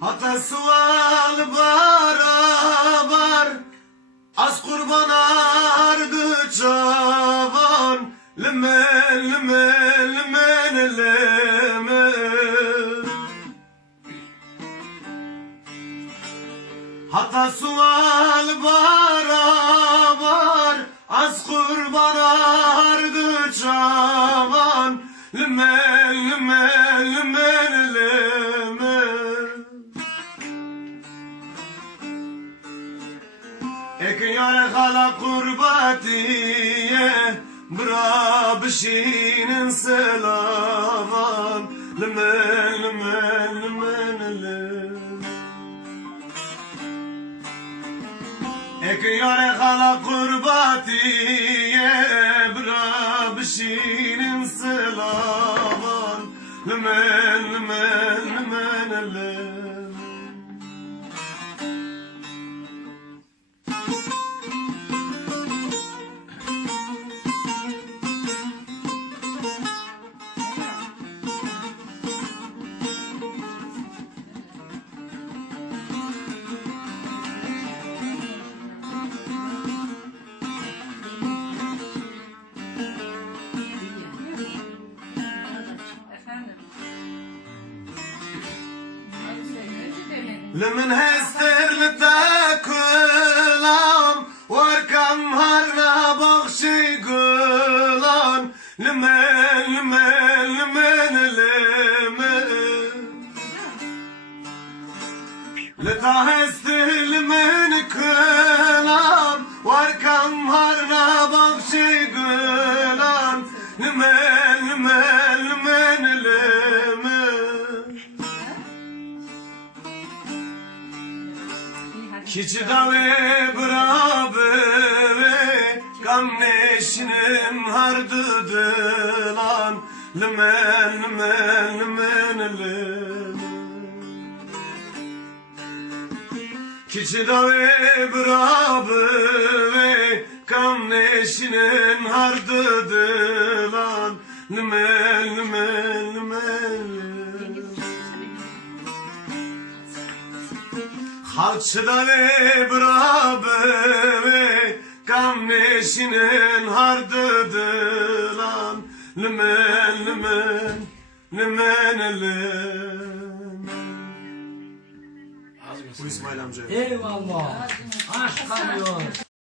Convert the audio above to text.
Hatta sual barabar az kurban ardı çavan Lümen lümen lümen lümen Hatta sual barabar az kurban ardı çavan Lümen lümen lümen lümen Ek yare hala kurbatiye Bra bişinin selavan Lümen lümen lümen lümen Ek yare hala kurbatiye Bra bişinin selavan Lümen lümen lümen lümen لمن هستر لتاكلام واركم هرنا بغشي قلان لمن لمن لمن لمن لتهستر لمن كلام واركم هرنا بغشي قلان لمن لمن لمن لمن Kiçi dave bırabe Kam neşinin hardıdılan Lümen lümen lümen lümen Kiçi dave bırabe Kam neşinin hardıdılan Lümen lümen lümen Halçıda ve brabe Kam neşinin hardıdılan Lümen lümen lümen lümen Bu İsmail amca. Eyvallah. Aşk kalıyor.